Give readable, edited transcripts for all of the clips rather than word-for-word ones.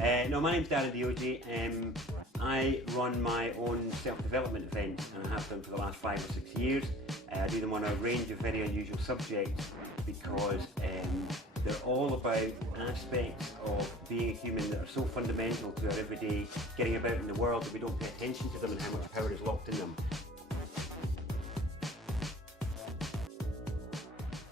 No, my name's Darren Deogee. I run my own self-development events and I have done for the last 5 or 6 years. I do them on a range of very unusual subjects because they're all about aspects of being a human that are so fundamental to our everyday getting about in the world that we don't pay attention to them and how much power is locked in them.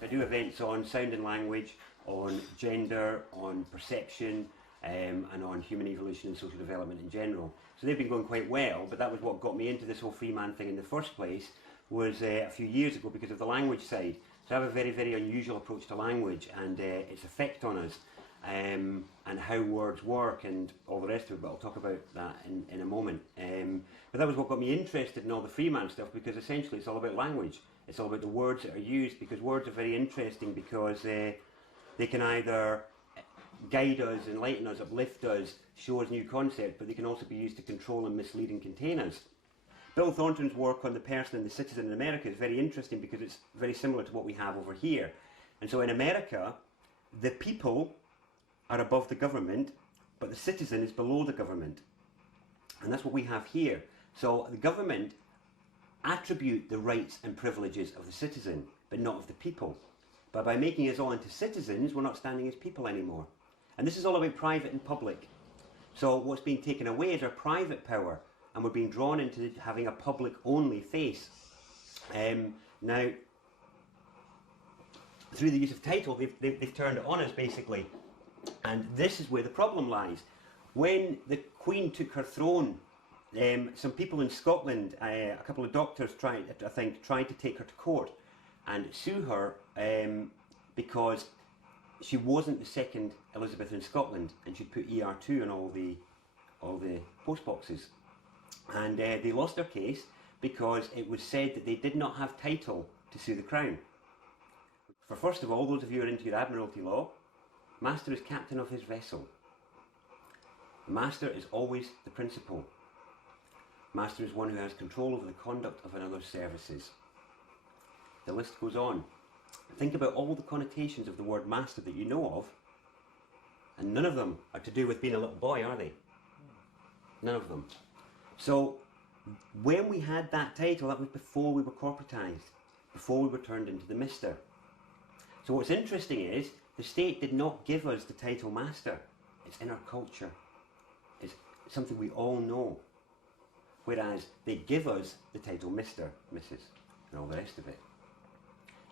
I do events on sound and language, on gender, on perception, and on human evolution and social development in general. So they've been going quite well, but that was what got me into this whole Freeman thing in the first place, was a few years ago because of the language side. So I have a very unusual approach to language and its effect on us, and how words work and all the rest of it, but I'll talk about that in a moment. But that was what got me interested in all the Freeman stuff, because essentially it's all about language. It's all about the words that are used, because words are very interesting because they can either guide us, enlighten us, uplift us, show us new concepts, but they can also be used to control and mislead and contain us. Bill Thornton's work on the person and the citizen in America is very interesting because it's very similar to what we have over here. And so in America, the people are above the government, but the citizen is below the government. And that's what we have here. So the government attribute the rights and privileges of the citizen, but not of the people. But by making us all into citizens, we're not standing as people anymore. And this is all about private and public. So what's being taken away is our private power, and we're being drawn into having a public-only face. Now, through the use of title, they've turned it on us, basically. And this is where the problem lies. When the Queen took her throne, some people in Scotland, a couple of doctors tried to take her to court and sue her because she wasn't the second Elizabeth in Scotland, and she'd put ER2 on all the post boxes. And they lost their case because it was said that they did not have title to sue the Crown. For first of all, those of you who are into your Admiralty law, master is captain of his vessel. Master is always the principal. Master is one who has control over the conduct of another's services. The list goes on. Think about all the connotations of the word master that you know of, and none of them are to do with being a little boy, are they? None of them. So when we had that title, that was before we were corporatised, before we were turned into the Mister. So what's interesting is the state did not give us the title master. It's in our culture. It's something we all know. Whereas they give us the title Mr, Mrs, and all the rest of it.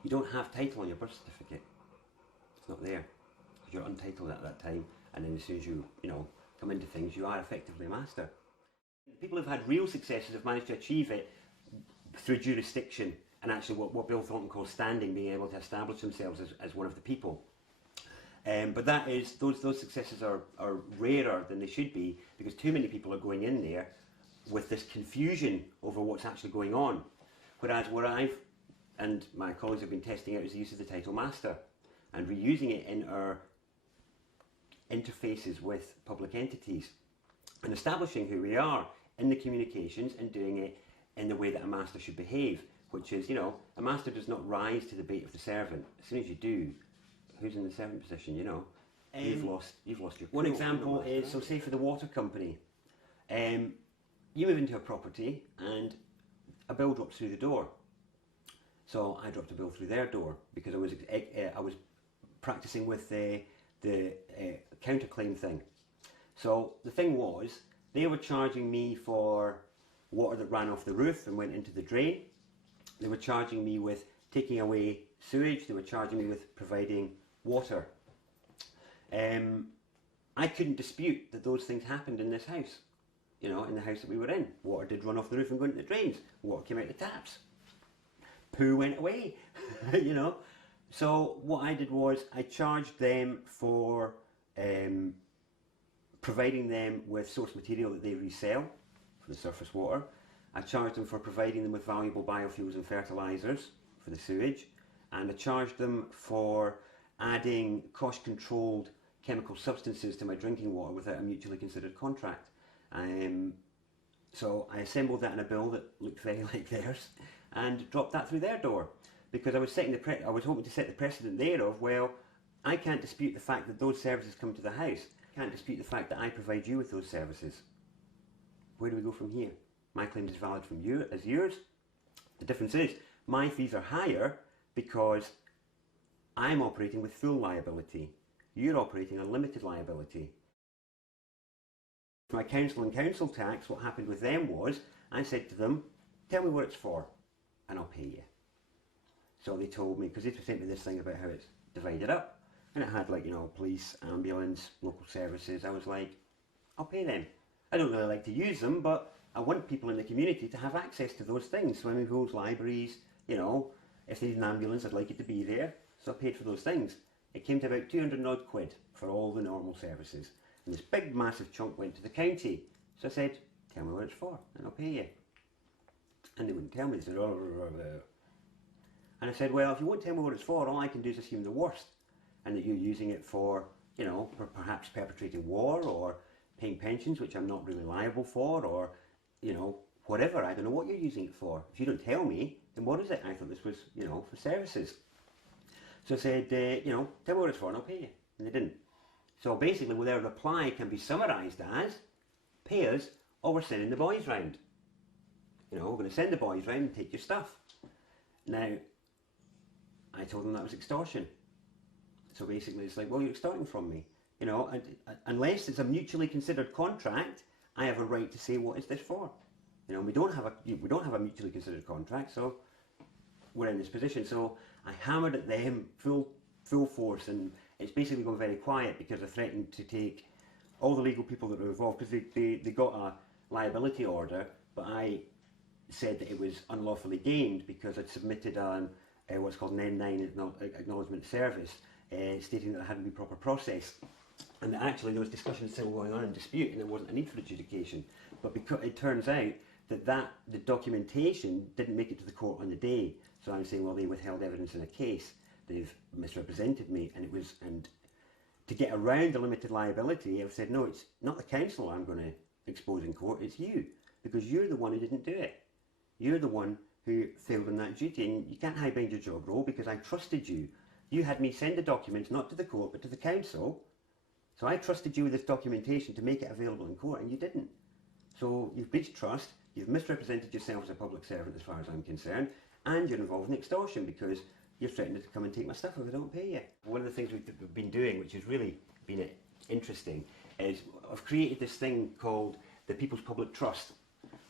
You don't have title on your birth certificate. It's not there, because you're untitled at that time, and then as soon as you come into things, you are effectively a master. People who've had real successes have managed to achieve it through jurisdiction, and actually what Bill Thornton calls standing, being able to establish themselves as one of the people. But that is, those successes are rarer than they should be, because too many people are going in there with this confusion over what's actually going on. Whereas what I've and my colleagues have been testing out is the use of the title master and reusing it in our interfaces with public entities and establishing who we are in the communications and doing it in the way that a master should behave, which is, a master does not rise to the bait of the servant. As soon as you do, who's in the servant position, you've lost your cool. One example is, so say for the water company, you move into a property and a bill drops through the door. So I dropped a bill through their door because I was practicing with the counterclaim thing. So the thing was, they were charging me for water that ran off the roof and went into the drain. They were charging me with taking away sewage. They were charging me with providing water. I couldn't dispute that those things happened in this house. In the house that we were in. Water did run off the roof and go into the drains. Water came out the taps. Poo went away, So what I did was I charged them for providing them with source material that they resell for the surface water. I charged them for providing them with valuable biofuels and fertilisers for the sewage. And I charged them for adding cost-controlled chemical substances to my drinking water without a mutually considered contract. So I assembled that in a bill that looked very like theirs and dropped that through their door, because I was hoping to set the precedent there of, well, I can't dispute the fact that those services come to the house. can't dispute the fact that I provide you with those services. Where do we go from here? My claim is valid from you as yours. The difference is my fees are higher because I'm operating with full liability. You're operating on limited liability. For my council and council tax, what happened with them was I said to them, tell me what it's for and I'll pay you. So they told me, because they sent me this thing about how it's divided up, and it had, like, you know, police, ambulance, local services. I was like, I'll pay them. I don't really like to use them, but I want people in the community to have access to those things. Swimming pools, libraries, you know, if they need an ambulance, I'd like it to be there. So I paid for those things. It came to about 200 odd quid for all the normal services. And this big massive chunk went to the county. So I said, tell me what it's for and I'll pay you. And they wouldn't tell me. They said, oh, blah, blah, blah. And I said, well, if you won't tell me what it's for, all I can do is assume the worst. And that you're using it for, you know, for perhaps perpetrating war or paying pensions, which I'm not really liable for, or, you know, whatever. I don't know what you're using it for. If you don't tell me, then what is it? I thought this was, you know, for services. So I said, you know, tell me what it's for and I'll pay you. And they didn't. So basically, their reply can be summarised as, pay us or we're sending the boys round. You know, we're going to send the boys round and take your stuff. Now, I told them that was extortion. So basically it's like, well, you're extorting from me. You know, unless it's a mutually considered contract, I have a right to say, what is this for? You know, we don't have a mutually considered contract, so we're in this position. So I hammered at them full force, and it's basically gone very quiet because I threatened to take all the legal people that were involved, because they got a liability order, but I said that it was unlawfully gained because I'd submitted what's called an N9 acknowledgement service, stating that I hadn't been proper processed. And that actually there was discussion still going on in dispute, and there wasn't a need for adjudication. But because it turns out that the documentation didn't make it to the court on the day, so I'm saying, well, they withheld evidence in a case, they've misrepresented me, and to get around the limited liability, I've said, no, it's not the council I'm going to expose in court, it's you, because you're the one who didn't do it. You're the one who failed in that duty, and you can't hide behind your job role because I trusted you. You had me send the documents not to the court but to the council, so I trusted you with this documentation to make it available in court, and you didn't. So you've breached trust, you've misrepresented yourself as a public servant as far as I'm concerned, and you're involved in extortion because you're threatening to come and take my stuff if I don't pay you. One of the things we've been doing, which has really been interesting, is I've created this thing called the People's Public Trust.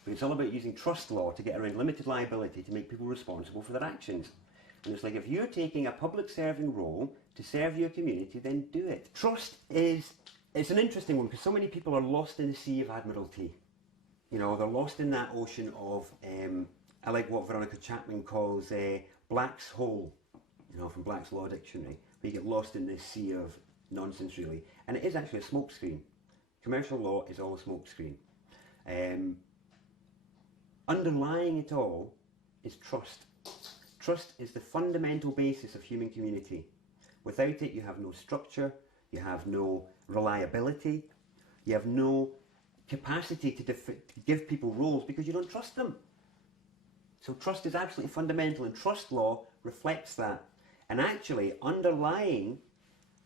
It's all about using trust law to get around limited liability to make people responsible for their actions. And it's like, if you're taking a public serving role to serve your community, then do it. Trust it's an interesting one because so many people are lost in the sea of admiralty. You know, they're lost in that ocean of, I like what Veronica Chapman calls Black's hole, you know, from Black's Law Dictionary, where you get lost in this sea of nonsense, really. And it is actually a smokescreen. Commercial law is all a smokescreen. Underlying it all is trust. Trust is the fundamental basis of human community. Without it, you have no structure, you have no reliability, you have no capacity to give people roles because you don't trust them. So trust is absolutely fundamental, and trust law reflects that. And actually, underlying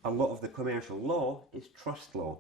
a lot of the commercial law is trust law.